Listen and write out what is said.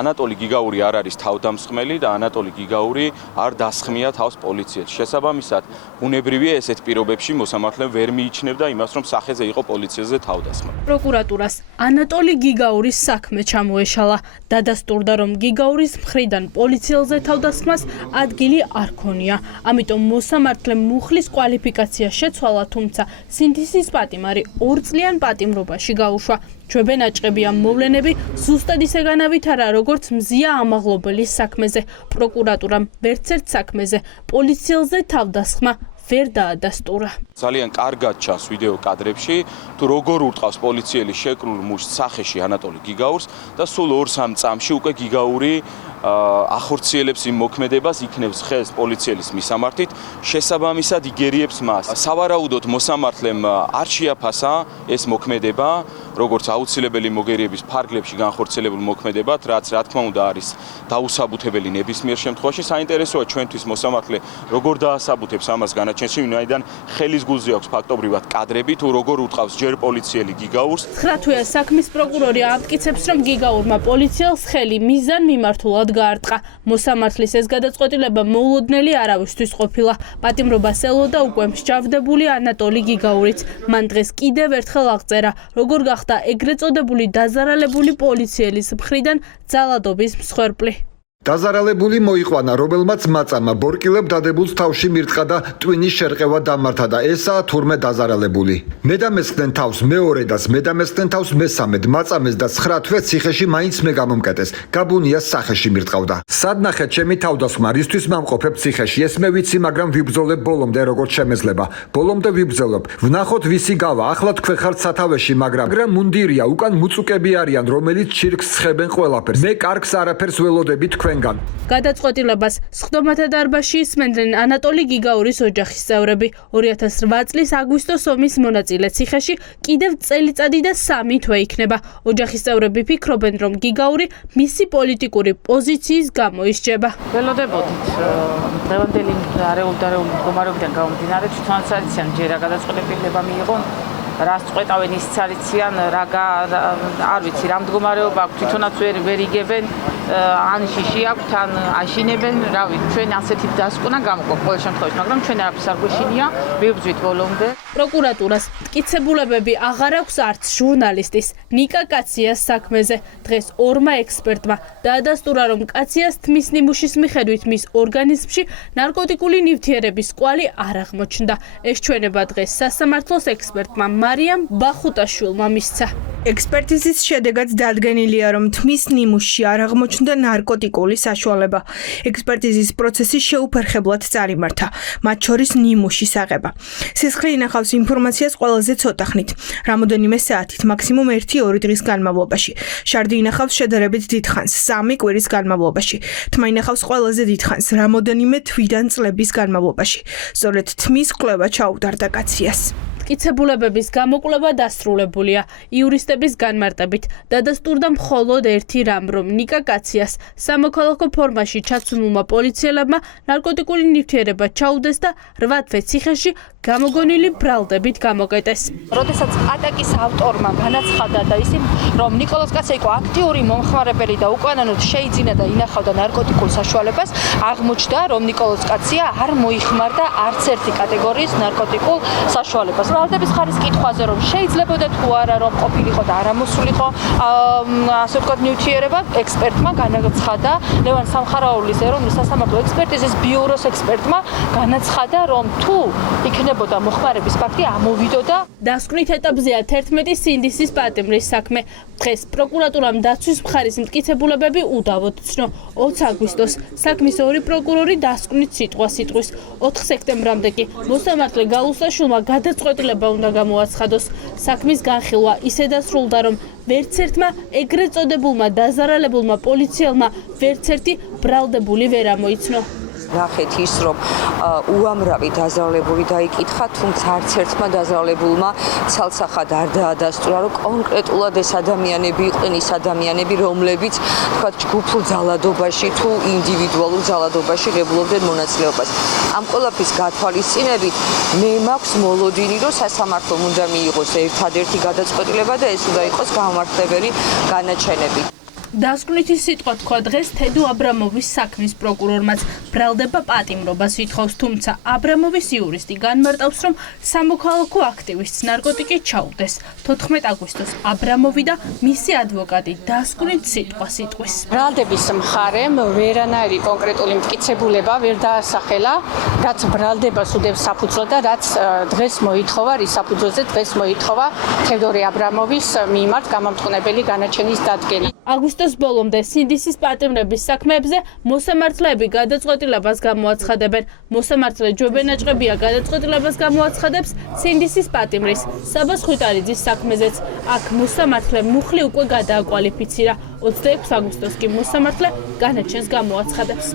ანატოლი გიგაური არ არის თავდამსხმელი და ანატოლი გიგაური არ დასხმია თავს პოლიციას. შესაბამისად, ბუნებრივია ესეთ პირობებში მოსამართლემ ვერ მიიჩნევდა იმას, რომ სახეზე იყო პოლიციაზე თავდასხმა. პროკურატურას ანატოლი გიგაურის საქმე ჩამოეშალა. დადასტურდა, რომ გიგაურის მხრიდან პოლიციელზე თავდასხმას ადგილი არ ქონია. ამიტომ მოსამართლემ მუხლის კვალიფიკაცია შეცვალა, თუმცა სინდისის პატიმარი 2 წლიან პატიმრობაში გაუშვა. ჩვენაჭყებია მოვლენები ზუსტად ისე განავითარა, როგორც მზია ამაღლობელის საქმეზე. პროკურატურამ ვერცერთ საქმეზე პოლიციელზე თავდასხმა ვერ დაადასტურა. ძალიან კარგად ჩანს ვიდეო კადრებში, თუ როგორ ურტყავს პოლიციელი შეკრულ მუშტ სახეში ანატოლი გიგაურს და სულ 2-3 წამში უკვე გიგაური ახორციელებს იმ მოქმედებას, იქნევს ხელს პოლიციელის მისამართით, შესაბამისად იგერიებს მას. სავარაუდოდ მოსამართლემ არ შეაფასა ეს მოქმედება, როგორც აუცილებელი მოგერიების ფარგლებში განხორციელებულ მოქმედებად, რაც რა თქმა უნდა არის დაუსაბუთებელი ნებისმიერ შემთხვევაში. საინტერესოა ჩვენთვის მოსამართლე როგორ დაასაბუთებს ამას განაჩენში, ვინაიდან ხელის გულზე აქვს ფაქტობრივად კადრები, თუ როგორ ურტყავს ჯერ პოლიციელი გიგაურს. ხრათუია საქმის პროკურორი ამტკიცებს, რომ გიგაურმა პოლიციელს ხელი მიზან მიმართულად გაარტყა. მოსამართლის ეს გადაწყვეტილება მოულოდნელი არავისთვის ყოფილა. პატიმრობას ელოდა უკვე მსჯავრდებული ანატოლი გიგაურიც. მან დღეს კიდევ ერთხელ აღწერა, როგორ გახდა ეგრეთ წოდებული დაზარალებული პოლიციელის მხრიდან ძალადობის მსხვერპლი. დაზარალებული მოიყვანა, რომელმაც მაწამა ბორკილებ დადებულს თავში მირტყა და ტვინის შერყევა დამართა და ესაა თურმე დაზარალებული. მედამესხდნენ თავს მეორედაც, მედამესხდნენ თავს მესამედ, მაწამეს და 9 თვე ციხეში მაინც მე გამომკეტეს. გაბუნიას სახეში მირტყავდა. სადნახეთ ჩემი თავდასხმა, რისთვის მამყოფებ ციხეში? ეს მე ვიცი, მაგრამ ვიბრძოლებ ბოლომდე როგორც შემეძლება. ბოლომდე ვიბრძოლებ. ვნახოთ ვისი გავა, ახლა თქვენ ხართ სათავეში, მაგრამ მუნდირია, უკან მუწუკები არიან, რომელიც ჩირკს ცხებენ ყველაფერს. მე კარგს არაფერს ველოდები თქვენ გადაწყვეტილებას სხდომათა დარბაზში ისმენდნენ ანატოლი გიგაურის ოჯახის წევრები. 2008 წლის აგვისტოს ომის მონაწილე ციხეში კიდევ წელიწადი და 3 თვე იქნება. ოჯახის წევრები ფიქრობენ, რომ გიგაური მისი პოლიტიკური პოზიციის გამო ისჯება. ველოდებოდით დღევანდელი არეული მდგომარეობიდან გამომდინარე, თვითონაც არიციან ჯერ რა გადაწყვეტილება მიიღონ, რას წყვეტავენ ისიც არიციან, არ ვიცი რა მდგომარეობა აქვს, თვითონაც ვერ იგებენ, ან შიში აქვთ, ან აშინებენ, რავი, ჩვენ ასეთი დასკვნა გამოგვაქვს ყოველ შემთხვევაში, მაგრამ ჩვენ არაფერს არ გვეშინია, ვიბრძვით ბოლომდე. პროკურატურას მტკიცებულებები აღარ აქვს არც ჟურნალისტის ნიკა კაციას საქმეზე. დღეს 2 ექსპერტმა დაადასტურა, რომ კაციას თმის ნიმუშის მიხედვით მის ორგანიზმში ნარკოტიკული ნივთიერების კვალი არ აღმოჩნდა. ეს ჩვენება დღეს სასამართლოს ექსპერტმა მარიამ ბახუტაშვილმა მისცა. ექსპერტიზის შედეგად დადგენილია, რომ თმის ნიმუშში არ აღმოჩნდა ნარკოტიკული საშუალება. ექსპერტიზის პროცესი შეუფერხებლად წარიმართა, მათ შორის ნიმუშის აღება. სისხლი ინახავს ინფორმაციას ყველაზე ცოტა ხნით, რამოდენიმე საათით, მაქსიმუმ 1-2 დღის განმავლობაში. შარდი ინახავს შედარებით დიდ ხანს, 3 კვირის განმავლობაში. თმა ინახავს ყველაზე დიდ ხანს, რამოდენიმე თვიდან წლების განმავლობაში. სწორედ თმის კვლევა ჩაუტარდა კაციას. მტკიცებულებების გამოკვლევა დასრულებულია. იურისტების განმარტებით დადასტურდა მხოლოდ ერთი რამ, რომ ნიკა კაციას სამოქალაქო ფორმაში ჩაცმულმა პოლიციელებმა ნარკოტიკული ნივთიერება ჩაუდეს და 8 თვე ციხეში გამოგონილი ბრალდებით გამოკეტეს. როდესაც ატაკის ავტორმა განაცხადა და ისე, რომ ნიკოლოზ კაცია იყო აქტიური მომხმარებელი და უკანონოდ შეიძინა და ინახავდა ნარკოტიკულ საშუალებას, აღმოჩნდა, რომ ნიკოლოზ კაცია არ მოიხმარდა არც ერთი კატეგორიის ნარკოტიკულ საშუალებას. ბრალდების ხარის კითხვაზე, რომ შეიძლებოდა თუ არა, რომ ყოფილიყო და არ ამოსულიყო, ასე ვთქვათ, ნივთიერება, ექსპერტმა განაცხადა, ლევან სამხარაულის ეროვნული სასამართლო ექსპერტიზის ბიუროს ექსპერტმა განაცხადა, რომ თუ იქნებოდა მოხმარების ფაქტი, ამოვიდოდა. დასკვნით ეტაპზეა 11 სინდისის პატიმრის საქმე. დღეს პროკურატურამ დაცვის მხარის მტკიცებულებები უდავოდ ცნო. 20 აგვისტოს საქმის 2 პროკურორი დასკვნით სიტყვა-სიტყვის. 4 სექტემბრამდე კი მოსამართლე გალუსაშვილმა გადაწყვეტილება უნდა გამოაცხადოს. საქმის განხილვა ისე დასრულდა, რომ ვერცერთმა ეგრეთ წოდებულმა დაზარალებულმა პოლიციელმა ვერცერთი ბრალდებული ვერ ამოიცნო. ნახეთ ის, რომ უამრავი დაზრალებული დაიკითხა, თუმცა არც ერთმა დაზრალებულმა ცალსახად არ დაადასტურა, რომ კონკრეტულად ეს ადამიანები იყვნენ ის ადამიანები, რომლებიც თქვათ ჯგუფურ ძალადობაში თუ ინდივიდუალურ ძალადობაში ღებულობდნენ მონაწილეობას. ამ ყველაფრის გათვალისწინებით მე მაქვს მოლოდინი, რომ სასამართლომ უნდა მიიღოს ერთადერთი გადაწყვეტილება და ეს უნდა იყოს გამართლებელი განაჩენები. დასკვნითი სიტყვა თქვა დღეს თედუ აბრამოვის საქმის პროკურორმაც. ბრალდება პატიმრობას ითხოვს, თუმცა აბრამოვის იურისტი განმარტავს, რომ სამოქალაქო აქტივისტს ნარკოტიკი ჩაუდეს. 14 აგვისტოს აბრამოვი და მისი ადვოკატი დასკვნით სიტყვას იტყვის. ბრალდების მხარემ ვერანაირი კონკრეტული მტკიცებულება ვერ დაასახელა, რაც ბრალდებას უდევს საფუძვლად და რაც დღეს მოითხოვა, რის საფუძველზე დღეს მოითხოვა თევდორე აბრამოვის მიმართ გამამტყუნებელი განაჩენის დადგენა. აგვისტოს ბოლომდე სინდისის პატიმრების საქმეებზე მოსამართლეები გადაწყვეტილებას გამოაცხადებენ. მოსამართლე ჯობენაჭყებია გადაწყვეტილებას გამოაცხადებს სინდისის პატიმრის საბას ხვიტარიძის საქმეზეც. აქ მოსამართლე მუხლი უკვე გადააკვალიფიცირა. 26 აგვისტოს კი მოსამართლე განაჩენს გამოაცხადებს.